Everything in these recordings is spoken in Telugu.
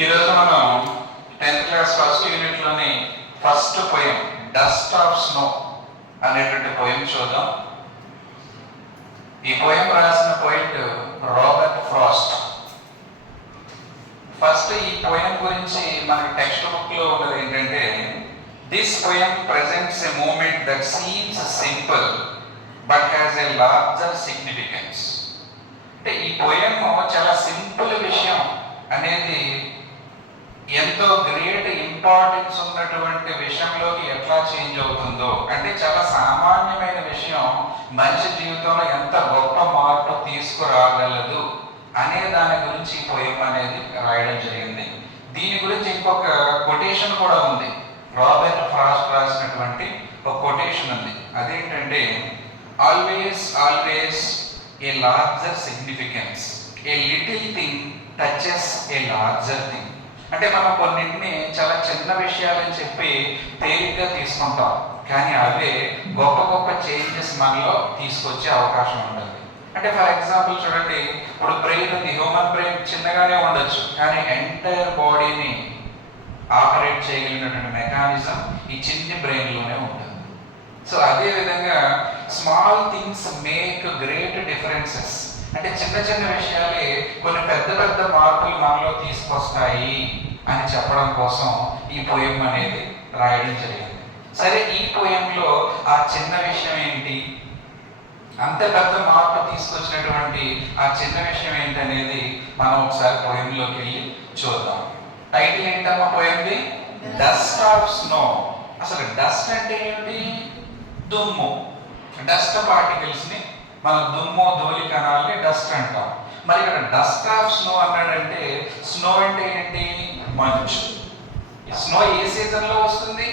ఈరోజు మనం 10th class first యూనిట్లోని first poem dust of snow అనేటువంటి పోయం చూద్దాం. ఈ పోయం రాసిన పోయిట్ రాబర్ట్ ఫ్రాస్ట్. ఫస్ట్ ఈ పోయం గురించి మనకి టెక్స్ట్ బుక్ లో ఉన్నది ఏంటంటే, this poem presents a moment that seems simple but has a larger significance. అంటే ఈ పోయం చాలా సింపుల్ విషయం అనేది ఎంతో గ్రేట్ ఇంపార్టెన్స్ ఉన్నటువంటి విషయంలోకి ఎట్లా చేంజ్ అవుతుందో, అంటే చాలా సామాన్యమైన విషయం మనిషి జీవితంలో ఎంత గొప్ప మార్పు తీసుకురాగలదు అనే దాని గురించి ఈ పోయం అనేది రాయడం జరిగింది. దీని గురించి ఇంకొక కొటేషన్ కూడా ఉంది. రాబర్ట్ ఫ్రాస్ట్ రాసినటువంటి ఒక కొటేషన్ ఉంది. అదేంటంటే, always always a larger significance, a little thing touches A larger thing. అంటే మనం కొన్నింటిని చాలా చిన్న విషయాలని చెప్పి తేలిగ్గా తీసుకుంటాం, కానీ అవే గొప్ప గొప్ప చేంజెస్ మనలో తీసుకొచ్చే అవకాశం ఉంటుంది. అంటే ఫర్ ఎగ్జాంపుల్ చూడండి, ఇప్పుడు బ్రెయిన్ ఉంది, హ్యూమన్ బ్రెయిన్ చిన్నగానే ఉండొచ్చు, కానీ ఎంటైర్ బాడీని ఆపరేట్ చేయగలిగినటువంటి మెకానిజం ఈ చిన్న బ్రెయిన్లోనే ఉంటుంది. సో అదే విధంగా small things make great differences. అంటే చిన్న చిన్న విషయాలే కొన్ని పెద్ద పెద్ద మార్పులు మనలో తీసుకొస్తాయి అని చెప్పడం కోసం ఈ పోయం అనేది రాయడం జరిగింది. సరే, ఈ పోయంలో ఆ చిన్న విషయం ఏంటి, అంత పెద్ద మార్పు తీసుకొచ్చినటువంటి ఆ చిన్న విషయం ఏంటి అనేది మనం ఒకసారి పోయంలోకి వెళ్ళి చూద్దాం. టైటిల్ ఏంటమ్మా పోయంది? Dust of snow. అసలు డస్ట్ అంటే ఏంటి? దుమ్ము. డస్ట్ పార్టికల్స్ ని మన దుమ్ము ధూళి కణాలని డస్ట్ అంటాం. మరి ఇక్కడ డస్ట్ ఆఫ్ స్నో అన్నాడంటే, స్నో అంటే ఏంటి? మంచు. స్నో ఏ సీజన్ లో వస్తుంది?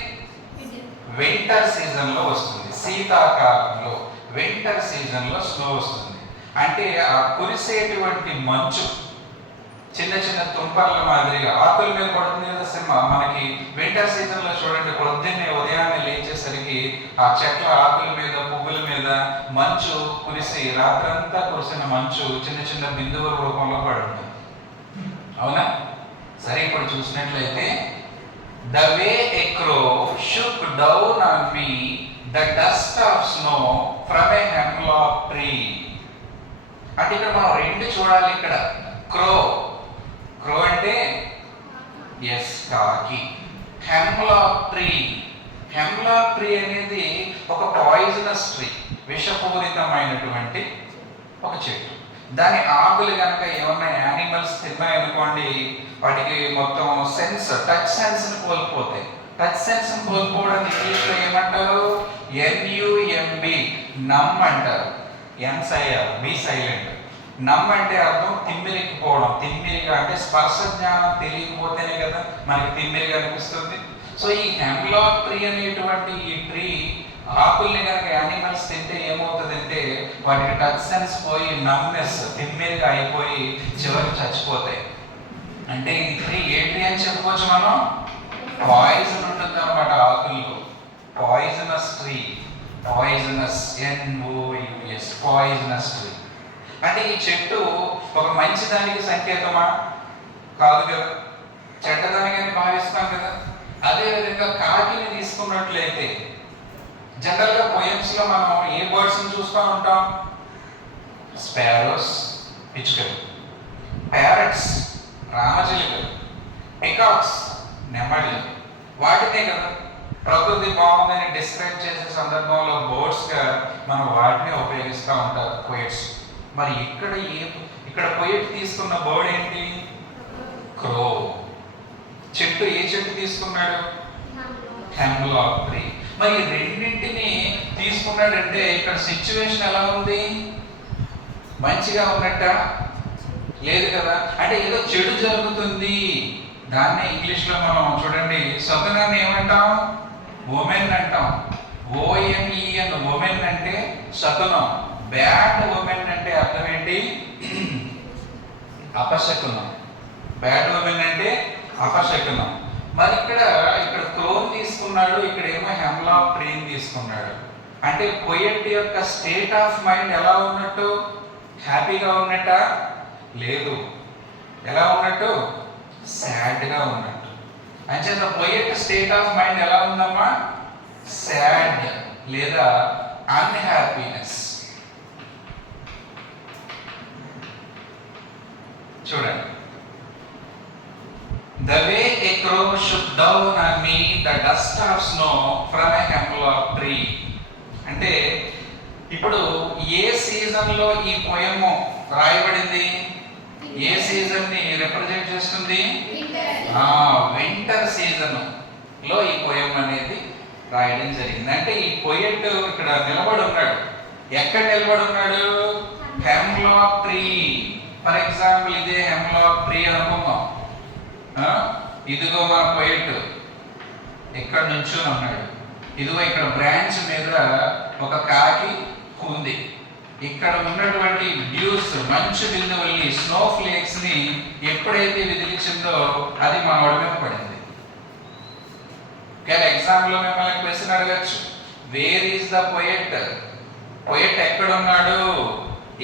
వింటర్ సీజన్ లో వస్తుంది. శీతాకాలంలో వింటర్ సీజన్ లో స్నో వస్తుంది. అంటే ఆ కురిసేటువంటి మంచు చిన్న చిన్న తుంపర్ల మాదిరిగా ఆకుల మీద పడుతుంది కదా సినిమా. మనకి వింటర్ సీజన్ లో చూడండి, పొద్దున్నే ఉదయాన్నే లేచేసరికి ఆ చెట్ల ఆకుల మీద పువ్వుల మీద మంచు కురిసి, రాత్రంతా కురిసిన మంచు చిన్న చిన్న బిందువుల రూపంలో పడుతుంది. అవునా? సరే, ఇప్పుడు చూసినట్లయితే, the way a crow shook down on me the dust of snow from a hemlock tree. అంటే ఇక్కడ మనం రెండు చూడాలి. ఇక్కడ క్రో, క్రో అంటే ఎస్ కాకి. హెమ్లాక్ ట్రీ, హెమ్లాక్ ట్రీ అనేది ఒక పాయిజనస్ ట్రీ, విషపూరితమైనటువంటి ఒక చెట్టు. దాని ఆకులు కనుక ఏమన్నా యానిమల్స్ తిన్నాయనుకోండి, వాటికి మొత్తం సెన్స్, టచ్ సెన్స్ ని కోల్పోతాయి. టచ్ సెన్స్ ని కోల్పోవడానికి ఇంగ్లీష్లో ఏమంటారు? NUMB, నమ్ అంటారు. Be silent. నమ్ అంటే అర్థం తిమ్మిరికిపోవడం. తిమ్మిరిగా అంటే స్పర్శ జ్ఞానం తెలియకపోతేనే కదా మనకి తిమ్మిరిగా అనిపిస్తుంది. సో ఈ హెమ్లాక్ ట్రీ అనేటువంటి ఈ ట్రీ ఆకుల్ని కనుక యానిమల్స్ తింటే ఏమవుతుందంటే, వాటికి టచ్ సెన్స్ పోయి నమ్నెస్, తిమ్మిరిగా అయిపోయి చివరికి చచ్చిపోతాయి. అంటే ఈ ట్రీ ఏ ట్రీ అని చెప్పుకోవచ్చు మనం? పాయిజన్ ఉంటుంది అనమాట ఆకుల్లో. Poisonous tree, poisonous, NOUS, poisonous tree. అంటే ఈ చెట్టు ఒక మంచిదానికి సంకేతమా? కాదు కదా, చెడ్డదానికని భావిస్తాం కదా. అదేవిధంగా కాకిని తీసుకున్నట్లయితే, జనరల్గా పోయమ్స్ లో మనం ఏ బర్డ్స్ ని చూస్తూ ఉంటాం? స్పారోస్, పిచ్చుకలు. ప్యారట్స్, రామచిలుకలు. పికాక్స్, నెమళ్ళు. వాటినే కదా ప్రకృతి బాగుందని డిస్క్రైబ్ చేసే సందర్భంలో బర్డ్స్ గా మనం వాటిని ఉపయోగిస్తూ ఉంటారు పోయిట్స్. మరి ఇక్కడ పోయిట్ తీసుకున్న బర్డ్ ఏంటి? క్రో. చెట్టు ఏ చెట్టు తీసుకున్నాడు? Hemlock tree. మరి రెండింటిని తీసుకున్నాడంటే ఇక్కడ సిచ్యువేషన్ ఎలా ఉంది? మంచిగా ఉన్నట్ట? లేదు కదా. అంటే ఏదో చెడు జరుగుతుంది. దాన్నే ఇంగ్లీష్లో మనం చూడండి, సగునాన్ని ఏమంటాం? ఉమెన్ అంటాం. OMEN, ఉమెన్ అంటే శకునం. బ్యాడ్ ఉమెన్ అంటే అర్థం ఏంటి? అపశకునం. బ్యాడ్ ఉమెన్ అంటే అపశకునం. మరి ఇక్కడ క్రోన్ తీసుకున్నాడు, ఇక్కడ ఏమో హెమ్లాక్ ట్రీని తీసుకున్నాడు. అంటే పోయెట్ యొక్క స్టేట్ ఆఫ్ మైండ్ ఎలా ఉన్నట్టు? హ్యాపీగా ఉన్నట్ట? లేదు. ఎలా ఉన్నట్టు? సాడ్గా ఉన్నట్టు. అంచేత పోయెట్ స్టేట్ ఆఫ్ మైండ్ ఎలా ఉందమ్మా? సాడ్ లేదా అన్హ్యాపీనెస్. చూడండి. The way a crow shook down on me the dust of snow from a hemlock tree. అంటే ఇప్పుడు ఏ సీజన్ లో ఈ పోయమ్ రాయబడింది? ఏ సీజన్ ని రిప్రజెంట్ చేస్తుంది? వింటర్ సీజన్ లో ఈ పోయమ్ అనేది రాయడం జరిగింది. అంటే ఈ పోయెట్ ఇక్కడ నిలబడి ఉన్నాడు. ఎక్కడ నిలబడి ఉన్నాడు? Hemlock tree. ఫర్ ఎగ్జాంపుల్ ఇదే హెమ్లాక్ ట్రీ అనుకుందాం. ఇదిగో మన పోయెట్ ఇక్కడ నుంచి ఉన్నాడు. ఇదిగో ఇక్కడ బ్రాంచ్ మీద ఒక కాకి ఉంది. ఇక్కడ ఉన్నటువంటి డ్యూస్, మంచు బిందువుల్ని, స్నో ఫ్లేక్స్ ని ఎప్పుడైతే విదిలించిందో అది మన ఒడి మీద పడింది. కానీ ఎగ్జామ్ లో మిమ్మల్ని క్వశ్చన్ అడగచ్చు, where is the poet? Poet ఎక్కడ ఉన్నాడు?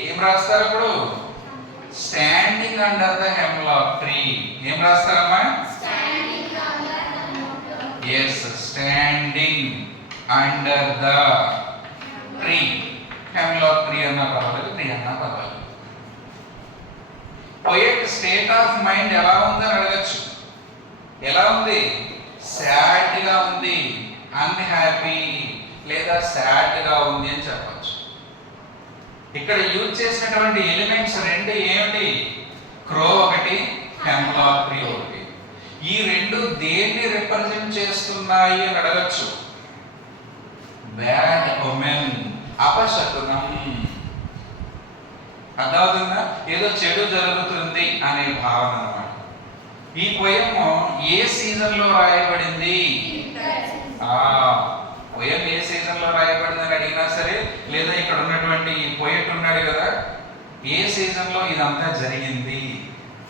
ఏం రాస్తారు అప్పుడు? Standing under the hemlock tree. ఏం రాస్తారమ్మా? Yes, standing under the tree. Hemlock tree అన్నా పర్వాలేదు, ట్రీ అన్నా పర్వాలేదు. పోయెట్ స్టేట్ ఆఫ్ మైండ్ ఎలా ఉందని అడగచ్చు. ఎలా ఉంది? సాడ్ గా ఉంది, అన్హ్యాపీ లేదా సాడ్ గా ఉంది అని చెప్పచ్చు. ఇక్కడ యూజ్ చేసినటువంటి ఎలిమెంట్స్ రెండు ఏమిటి? క్రో ఒకటి, హెమ్లాక్ ట్రీ ఒకటి. ఈ రెండు దేన్ని రిప్రజెంట్ చేస్తున్నాయి అని అడగచ్చు. బ్యాడ్ ఒమెన్, అపశకునం. అర్థమవుతుందా? ఏదో చెడు జరుగుతుంది అనే భావన అన్నమాట. ఈ పోయమ్ ఏ సీజన్ లో రాయబడింది? పోయమ్ ఏ సీజన్ లో రాయబడింది అని అడిగినా సరే, లేదా ఇక్కడ ఉన్నటువంటి ఈ పోయెట్ ఉన్నాడు కదా, ఏ సీజన్ లో ఇదంతా జరిగింది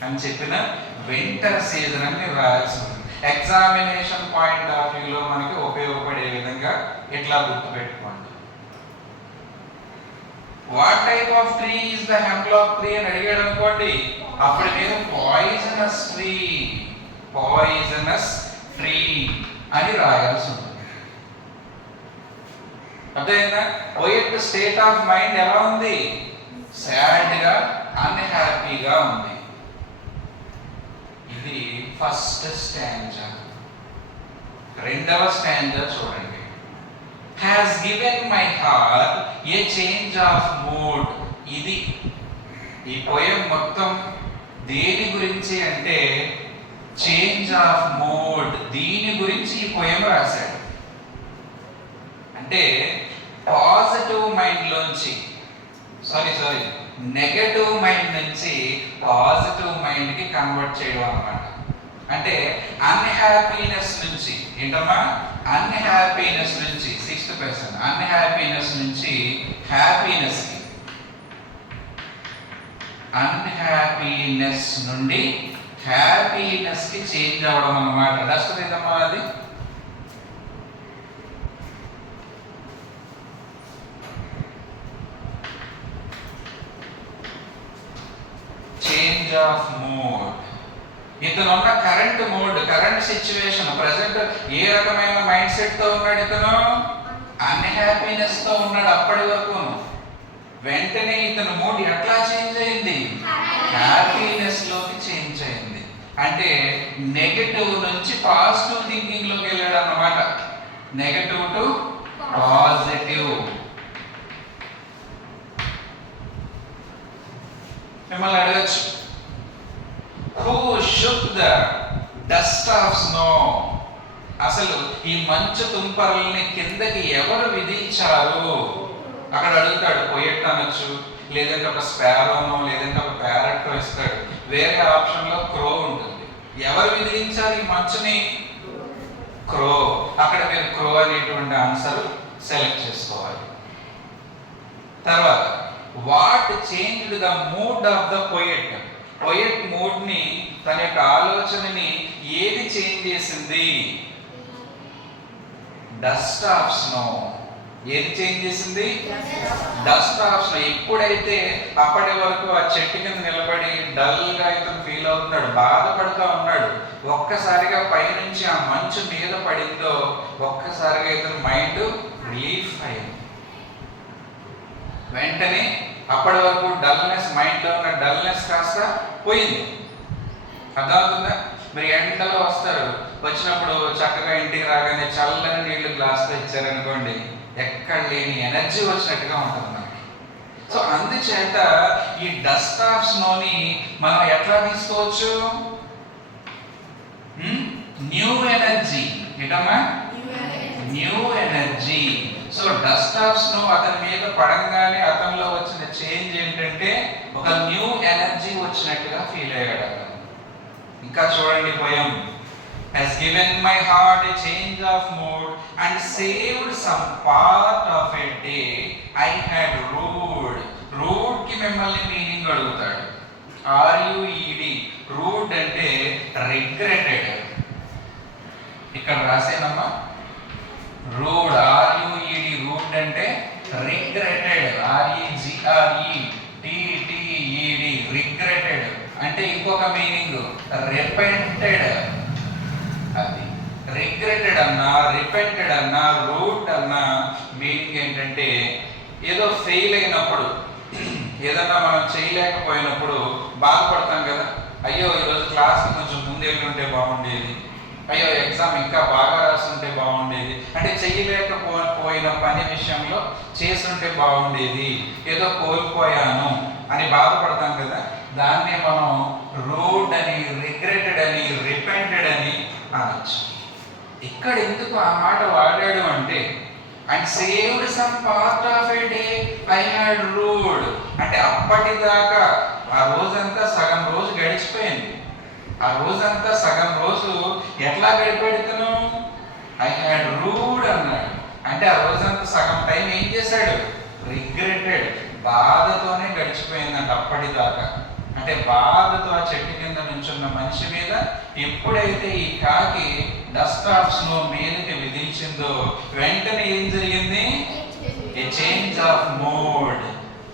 అని చెప్పిన వింటర్ సీజన్ అని రాయాల్సి ఉంది. ఎగ్జామినేషన్ పాయింట్ ఆఫ్ వ్యూలో మనకి ఉపయోగపడే విధంగా ఇట్లా గుర్తుపెట్టుకోండి. What type of tree is the hemlock tree అని అడిగాడు అనుకోండి, అప్పుడు మీరు పాయిజనస్ ట్రీ, పాయిజనస్ ట్రీ అని రాయాల్సి ఉంటుంది. అర్థమైందా? పోయెట్ స్టేట్ ఆఫ్ మైండ్ ఎలా ఉంది? సాడ్ గా, అన్హ్యాపీగా ఉంది. ఇది ఫస్ట్ స్టాంజా. రెండవ స్టాంజా చూడండి. has given my heart a change of mood. ఇది ఈ పోయమ్ మొత్తం దేని గురించి అంటే చేంజ్ ఆఫ్ మూడ్. దీని గురించి ఈ పోయమ్ రాశాడు. అంటే పాజిటివ్ మైండ్ లోంచి నెగటివ్ మైండ్ నుంచి పాజిటివ్ మైండ్ కి కన్వర్ట్ చేయడం అన్నమాట. అంటే అన్హ్యాపీనెస్ నుంచి, ఏంటమ్మా? అన్హ్యాపీనెస్ నుంచి 6%, అన్హ్యాపీనెస్ నుంచి హ్యాపీనెస్ కి, అన్హ్యాపీనెస్ నుండి హ్యాపీనెస్ కి చేంజ్ అవ్వడం అన్నమాట. డస్ట్ లేదమ్మా అది. Change of mood. ఇతను ఉన్న current mood, current situation, present ఏ రకమైన మైండ్ సెట్ తో ఉన్నాడు? ఇతను అన్హ్యాపీనెస్ తో ఉన్నాడు అప్పటి వరకు. వెంటనే ఇతను మూడ్ ఎట్లా చేంజ్ అయింది? హ్యాపీనెస్ లోకి చేంజ్ అయింది. అంటే నెగటివ్ నుంచి పాజిటివ్ థింకింగ్ లోకి వెళ్ళాడు అన్నమాట. Negative to positive. మిమ్మల్ని అడగచ్చు, who shook the dust of snow? అసలు ఈ మంచు తుంపరల్ని కిందకి ఎవరు విధించారు? అక్కడ అడుగుతాడు. పోయెట్ అనొచ్చు, లేదంటే ఒక స్పారోనో, లేదంటే ఒక ప్యారెట్ ఇస్తాడు. వేరే ఆప్షన్ లో క్రో ఉంటుంది. ఎవరు విధించారు ఈ మంచుని? క్రో. అక్కడ మీరు క్రో అనేటువంటి ఆన్సర్ సెలెక్ట్ చేసుకోవాలి. తర్వాత what changed the mood of the poet? Poet mood ని, తన యొక్క ఆలోచనని ఏది చేంజ్ చేసింది? Dust of snow. ఏది చేంజ్ చేసింది? Dust offs. ఎప్పుడైతే అప్పటి వరకు ఆ చెట్టు కింద నిలబడి డల్గా ఇతను ఫీల్ అవుతున్నాడు, బాధపడుతూ ఉన్నాడు, ఒక్కసారిగా పైనుంచి ఆ మంచు మీద పడిందో ఒక్కసారిగా ఇతను మైండ్ రిలీఫ్ అయింది. వెంటనే అప్పటి వరకు డల్నెస్, మైండ్లో ఉన్న డల్నెస్ కాస్త పోయింది. అర్థమవుతుందా? మీరు ఎండలో వస్తారు, వచ్చినప్పుడు చక్కగా ఇంటికి రాగానే చల్లని నీళ్లు గ్లాస్తో ఇచ్చారనుకోండి, ఎక్కడ లేని ఎనర్జీ వచ్చినట్టుగా ఉంటుంది మనకి. సో అందుచేత ఈ డస్ట్ ఆఫ్ స్నోని మనం ఎట్లా తీసుకోవచ్చు? New energy. ఏంటమ్మా? New energy. So dust of snow అతని మీద పడంగానే అతనిలో వచ్చిన చేంజ్ ఏంటంటే ఒక న్యూ ఎనర్జీ వచ్చినట్టుగా ఫీల్ అయ్యాడు అతను. ఇంకా చూడండి poem. has given my heart a change of mood and saved some part of a day I had rued. Rued కి మిమ్మల్ని మీనింగ్ అడుగుతాడు. RUED. రూడ్ అంటే రిగ్రెటెడ్. ఇక్కడ రాసేనమ్మా రూడ్. RUED. రూడ్ అంటే రిగ్రెటెడ్. REGRETTED. రిగ్రెటెడ్ అంటే ఇంకొక మీనింగ్ రిపెంటెడ్. అది రిగ్రెటెడ్ అన్నా, రిపెంటెడ్ అన్నా, రూట్ అన్నా మీనింగ్ ఏంటంటే ఏదో ఫెయిల్ అయినప్పుడు, ఏదన్నా మనం చేయలేకపోయినప్పుడు బాధపడతాం కదా. అయ్యో ఈరోజు క్లాస్కి కొంచెం ముందు వెళ్ళి ఉంటే బాగుండేది, అయ్యో ఎగ్జామ్ ఇంకా బాగా రాస్తుంటే బాగుండేది, అంటే చేయలేకపోయిన పని విషయంలో చేస్తుంటే బాగుండేది, ఏదో కోల్పోయాను అని బాధపడతాం కదా. దాన్ని మనం రూడ్ అని, రిగ్రెటెడ్ అని, రిపెంటెడ్ అని అనొచ్చు. ఇక్కడ ఎందుకు ఆ మాట వాడాడు అంటే and saved some part of a day I had rued అంటే అప్పటిదాకా ఆ రోజంతా సగం రోజు గడిచిపోయింది. ఆ రోజంతా సగం రోజు ఎట్లా గడిపెడుతాను? ఐ హ్యాడ్ రూడ్ అన్నాడు. అంటే ఆ రోజంతా సగం టైం ఏం చేశాడు? రిగ్రెటెడ్, బాధతోనే గడిచిపోయిందంట అప్పటిదాకా. అంటే బాధతో ఆ చెట్టు కింద నుంచున్న మనిషి మీద ఎప్పుడైతే ఈ కాకి డస్ట్ ఆఫ్ స్నో మీదకి విధించిందో వెంటనే ఏం జరిగింది? A change of mood.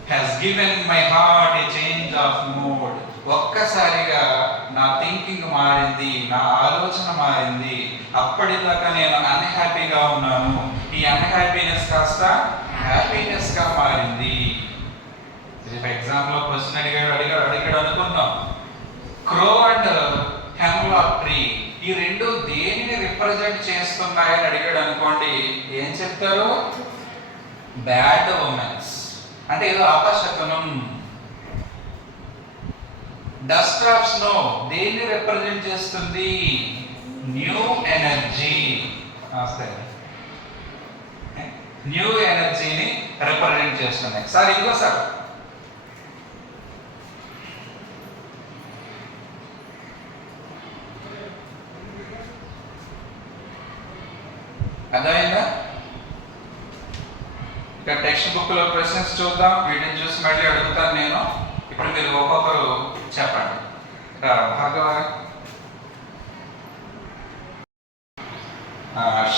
has given my heart a change of mood. ఒక్కసారిగా నా థింకింగ్ మారింది, నా ఆలోచన మారింది. అప్పటిదాకా నేను అన్హ్యాపీగా ఉన్నాను, ఈ అన్హ్యాపీనెస్ కాస్త హ్యాపీనెస్ గా మారింది. ఎగ్జామ్ లో క్వశ్చన్ అడిగాడు అనుకుందాం. క్రో అండ్ హెమ్లాక్ ట్రీ ఈ రెండు దేనిని రిప్రజెంట్ చేస్తున్నాయని అడిగాడు అనుకోండి, ఏం చెప్తారు? బ్యాడ్ ఉమెన్స్ అంటే ఏదో అపశకునం. డస్ట్ ఆఫ్ స్నో దేన్ని రిప్రజెంట్ చేస్తుంది? New energy. న్యూ ఎనర్జీని రిప్రజెంట్ చేస్తున్నాయి. సార్ ఇంకోసారి అర్థమైందా? ఇక టెక్స్ట్ బుక్ లో క్వశ్చన్స్ చూద్దాం. వీటిని చూసి మళ్ళీ అడుగుతాను నేను. ఇప్పుడు మీరు ఒక్కొక్కరు చెప్పండి. భార్గవ,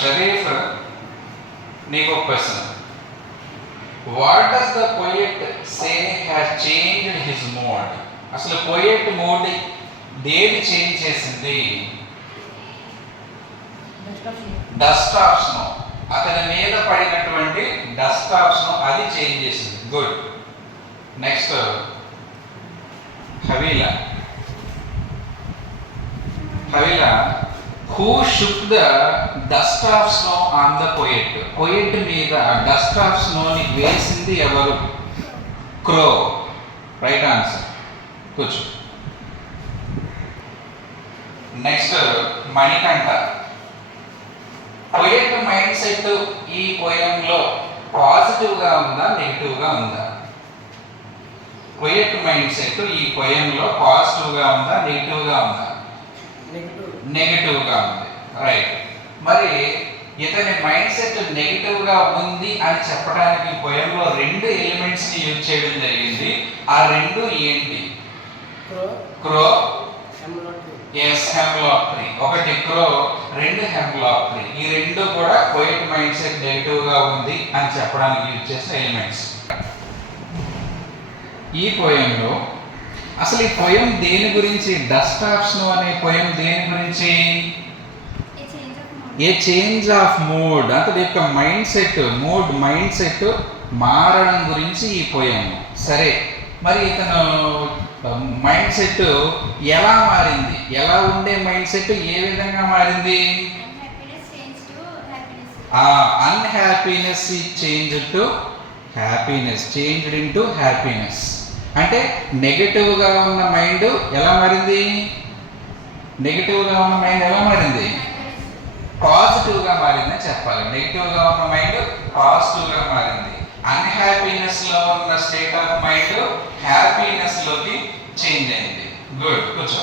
షరీఫ్, నీకు ఒక question. What does the poet say has changed his mood? అసలు పోయెట్ మూడ్ దేని చేంజ్ చేసింది? Dust of snow. అతని మీద పడినటువంటి డస్ట్ ఆఫ్ స్నో అది చేంజ్ చేసింది. Good. Next Havila. Havila, who shook the dust of snow on the poet? Poet మీద డస్ట్ ఆఫ్ స్నోని వేసింది ఎవరు? క్రో. Right answer. కూర్చో. Next Manikanta. Poet mind set ఈ పోయంలో పాజిటివ్ గా ఉందా, నెగిటివ్ గా ఉందా? పోయెట్ మైండ్ సెట్ ఈ పోయంలో పాజిటివ్ గా ఉందా, నెగిటివ్ గా ఉందా? నెగిటివ్ గా ఉంది. రైట్. మరి ఇతని మైండ్ సెట్ నెగిటివ్ గా ఉంది అని చెప్పడానికి పోయంలో రెండు ఎలిమెంట్స్ ని యూజ్ చేయడం జరిగింది. ఆ రెండు ఏంటి? క్రో, ఎస్ హెమ్లాక్ ట్రీ. ఒకటి క్రో, రెండు హెమ్లాక్ ట్రీ. ఈ రెండు కూడా పోయిట్ మైండ్ సెట్ నెగిటివ్ గా ఉంది అని చెప్పడానికి యూజ్ చేసిన ఎలిమెంట్స్. ఈ పోయంలో అసలు ఈ పోయం దేని గురించి? డస్ట్ ఆఫ్ స్నో అనే పోయం దేని గురించి? ఏ చేంజ్ ఆఫ్ మూడ్, అతడి యొక్క మైండ్ సెట్, మైండ్ సెట్ మారడం గురించి ఈ పోయం. సరే, మరి ఇతను మైండ్ సెట్ ఎలా మారింది? ఎలా ఉండే మైండ్ సెట్ ఏ విధంగా మారింది? Unhappiness change to happiness, changed into happiness. అంటే నెగటివ్గా ఉన్న మైండ్ ఎలా మారింది? నెగటివ్గా ఉన్న మైండ్ ఎలా మారింది? పాజిటివ్గా మారిందని చెప్పాలి. నెగిటివ్గా ఉన్న మైండ్ పాజిటివ్గా మారింది. అన్హ్యాపీనెస్ లో ఉన్న స్టేట్ ఆఫ్ మైండ్ హ్యాపీనెస్ లోకి చేంజ్ అయింది. గుడ్, కూర్చో.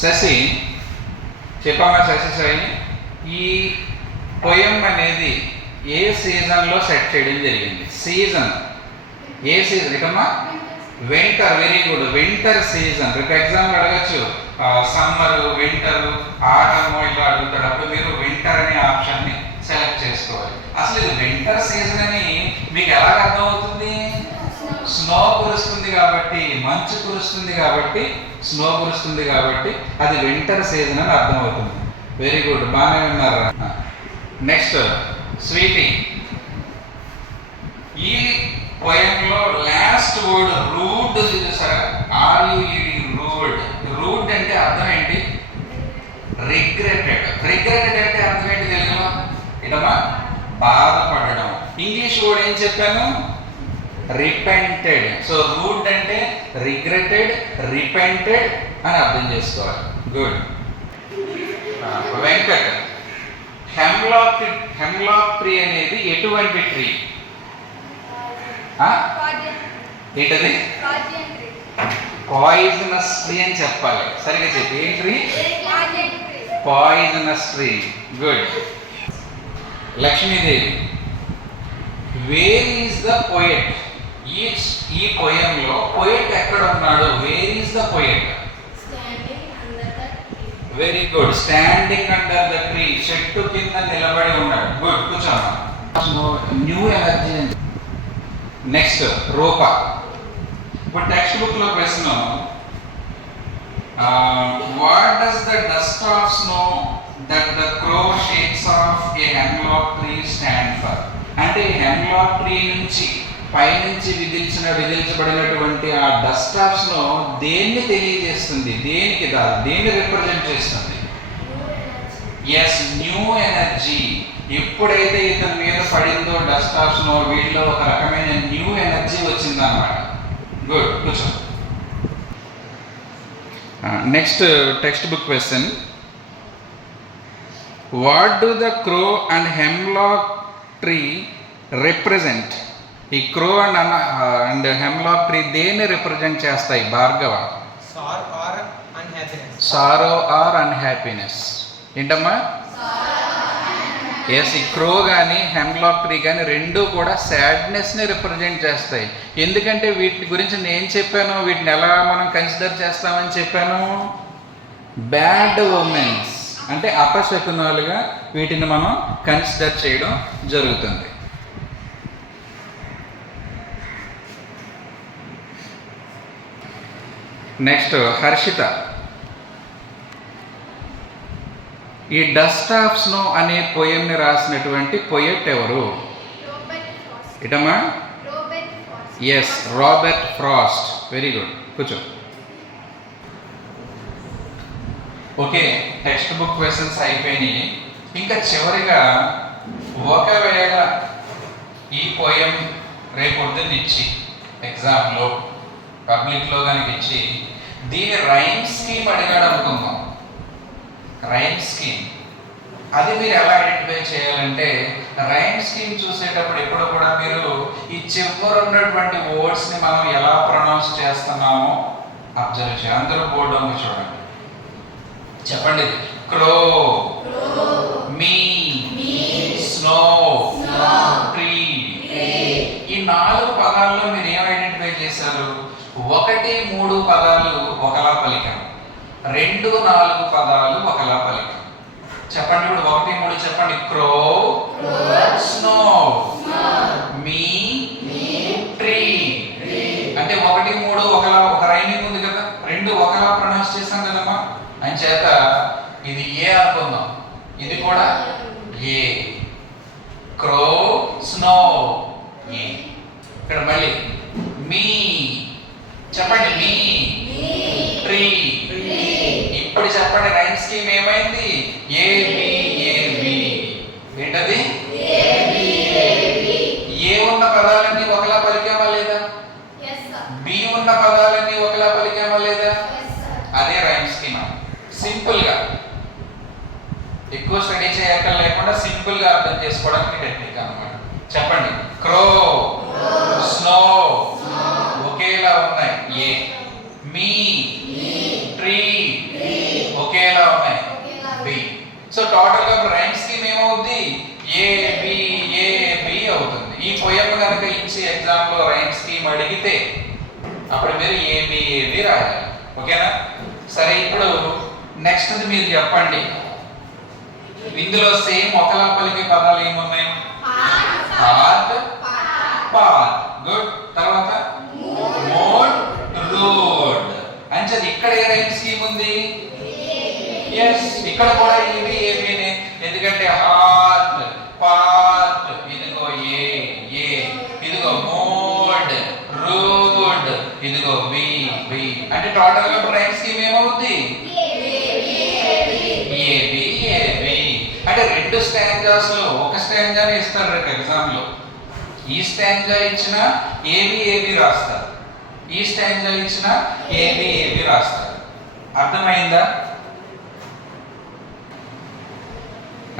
శశి చెప్పమ్మా. శశి సాయి, ఈ పోయం అనేది ఏ సీజన్ లో సెట్ చేయడం జరిగింది? సీజన్ ఏ సీజన్? ఇటమ్మా winter. Very good, winter season. రేపు ఎగ్జామ్ అడగచ్చు, సమ్మర్, వింటర్, ఆటమ్ ఇలా అడుగుతాడు. అప్పుడు మీరు వింటర్ అనే ఆప్షన్ ని సెలెక్ట్ చేసుకోవాలి. అసలు ఇది వింటర్ సీజన్ అని మీకు ఎలా అర్థమవుతుంది? స్నో కురుస్తుంది కాబట్టి, మంచు కురుస్తుంది కాబట్టి, స్నో కురుస్తుంది కాబట్టి అది వింటర్ సీజన్ అని అర్థమవుతుంది. వెరీ గుడ్, బాగానే విన్నారా? నెక్స్ట్ స్వీటీ, ఈ పోయంలో లాస్ట్ వర్డ్ రూడ్ చూసారా? రూడ్. రూడ్ అంటే అర్థం ఏంటి? రిగ్రెటెడ్. రిగ్రెటెడ్ అంటే అర్థం ఏంటి తెలుగులో? ఇటమా బాధపడడం. ఇంగ్లీష్ వర్డ్ ఏం చెప్పాను? రిపెంటెడ్. సో రూడ్ అంటే రిగ్రెటెడ్, రిపెంటెడ్ అని అర్థం చేసుకోవాలి. గుడ్. వెంకట్, హెమ్లాక్ ట్రీ అనేది ఎటువంటి ట్రీ? ఏంటది? పాయిజనస్ ట్రీ అని చెప్పాలి. సరిగ్గా చెప్పి. ఏం tree? Poisonous tree. Good. Lakshmidevi, where is the poet? ఈ పోయంలో పోయెట్ ఎక్కడ ఉన్నాడు? Where is the poet? Very good, standing under the tree. చెట్టు కింద నిలబడి ఉన్నాడు. గుడ్, కూర్చోమ్మా. New energy. నెక్స్ట్ రూప. ఇప్పుడు టెక్స్ట్ బుక్ లో ప్రశ్న, what does the dust of snow that the crow shakes off a hemlock tree stand for? అంటే హెమ్లాక్ ట్రీ నుంచి పైనుంచి విదిల్చబడినటువంటి ఆ డస్ట్ ఆఫ్ స్నో దేన్ని తెలియజేస్తుంది? దేన్ని రిప్రజెంట్ చేస్తుంది? Yes, new energy. ఎప్పుడైతే ఇతని మీద పడిందో డస్ట్ ఆఫ్ స్నో, వీటిలో ఒక రకమైన న్యూ ఎనర్జీ వచ్చిందన్నమాట. గుడ్, కూర్చో. Next textbook question, what do the crow and hemlock tree represent? ఈ క్రో అండ్ హెమ్లాక్ ట్రీ దేన్ని రిప్రజెంట్ చేస్తాయి? భార్గవ. Sorrow or unhappiness. ఏంటమ్మా? ఎస్, ఈ క్రో కానీ హెమ్లాక్ ట్రీ కానీ రెండు కూడా సాడ్నెస్ని రిప్రజెంట్ చేస్తాయి. ఎందుకంటే వీటి గురించి నేను చెప్పాను, వీటిని ఎలా మనం కన్సిడర్ చేస్తామని చెప్పాను? బ్యాడ్ ఉమెన్స్ అంటే అపశకునాలుగా వీటిని మనం కన్సిడర్ చేయడం జరుగుతుంది. నెక్స్ట్ హర్షిత, ఈ డస్ట్ ఆఫ్ స్నో అనే పోయంని రాసినటువంటి పోయెట్ ఎవరు? ఇటమ్మా? Yes, Robert Frost. Very good, కూర్చో. ఓకే, టెక్స్ట్ బుక్ క్వశ్చన్స్ అయిపోయినాయి. ఇంకా చివరిగా, ఒకవేళ ఈ పోయం రేపొద్దున్న ఇచ్చి ఎగ్జామ్లో పబ్లిక్లో కనుక ఇచ్చి దీని రైమ్ స్కీమ్ అడిగాడు అనుకుందాం. రైమ్ స్కీమ్ అది మీరు ఎలా ఐడెంటిఫై చేయాలంటే, రైమ్ స్కీమ్ చూసేటప్పుడు ఎప్పుడు కూడా మీరు ఈ చివరి ఉన్నటువంటి వర్డ్స్ని మనం ఎలా ప్రొనౌన్స్ చేస్తున్నామో అబ్జర్వ్ చేయాలి. అందరూ బోర్డు అమ్మ చూడండి, చెప్పండి. క్రో, మీ, స్నో, ట్రీ. ఈ 4 పదాల్లో మీరు ఏం ఐడెంటిఫై చేశారు? 1, 3 పదాలు ఒకలా పలికాం, 2, 4 పదాలు ఒకలా పలికాం. చెప్పండి ఇప్పుడు 1, 3 చెప్పండి. క్రో, స్నో, మీ, ట్రీ. అంటే 1, 3 ఒకలా, ఒక రైమింగ్ ఉంది కదా, 2 ఒకలా ప్రొనౌన్స్ చేశాం కదమ్మా. అని చేత ఇది ఏ అనుకుందాం, ఇది కూడా ఏ. క్రో, స్నో, ఏ. ఇక్కడ మళ్ళీ మీ చెప్పండి, మీ, ట్రీ. ఇప్పుడు చెప్పండి రైమ్ స్కీమ్ ఏమైంది? A B A B. ఏంటది? ఏ ఉన్న పదాలన్నీ ఒకలా పలికామా లేదా? బి ఉన్న పదాలన్నీ ఒకలా పలికామా లేదా? అదే రైమ్ స్కీమ్. సింపుల్ గా, ఎక్కువ స్టడీ చేయక లేకుండా సింపుల్ గా అర్థం చేసుకోవడానికి టెక్నిక్ అన్నమాట. చెప్పండి. క్రో, స్నో ఒకేలా ఉన్నాయి ఏ. మీ, ట్రీ ఒకేలా ఉన్నాయి బి. సో టోటల్ గా రైమ్ స్కీమ్ ఏమవుద్ది? ఏ బి ఏ బి అవుతుంది. ఈ పోయం కనుక ఇచ్చి ఎగ్జామ్ లో రైమ్ స్కీమ్ అడిగితే అప్పుడు మీరు ఏ బి రాయాలి. ఓకేనా? సరే, ఇప్పుడు నెక్స్ట్ మీరు చెప్పండి. ఇందులో సేమ్ ఒకలా పలికే పదాలు ఏమున్నాయి? Heart, path. గుడ్. తర్వాత మోడ్, రోడ్. అంచేది ఇక్కడ ఏ రైమ్ స్కీమ్ ఉంది? ఎస్, ఇక్కడ కూడా ఏవి ఏవినే. ఎందుకంటే హార్ట్, పాత్, ఇదిగో ఏ ఏ, ఇదిగో మోడ్, రోడ్, ఇదిగో బి బి. అంటే టోటల్ గా రైమ్ స్కీమ్ ఏమవుద్ది? A B A B. అంటే 2 స్టాంజాస్ లో ఒక స్టాంజానే ఇస్తారు రేపు ఎగ్జామ్ లో. ఈ స్టాంజా ఇచ్చిన ఏబి ఏబి రాస్తారు, ఈ స్టాంజా ఇచ్చిన ఏబి ఏబి రాస్తారు. అర్థమైందా?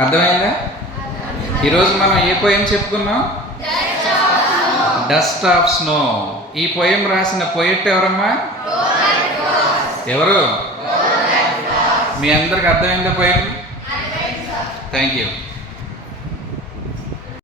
అర్థమైందా? ఈరోజు మనం ఏ పోయం చెప్పుకున్నాం? Dust of snow. ఈ పోయం రాసిన పోయెట్ ఎవరమ్మా? ఎవరు? మీ అందరికి అర్థమైందా పోయం? Thank you.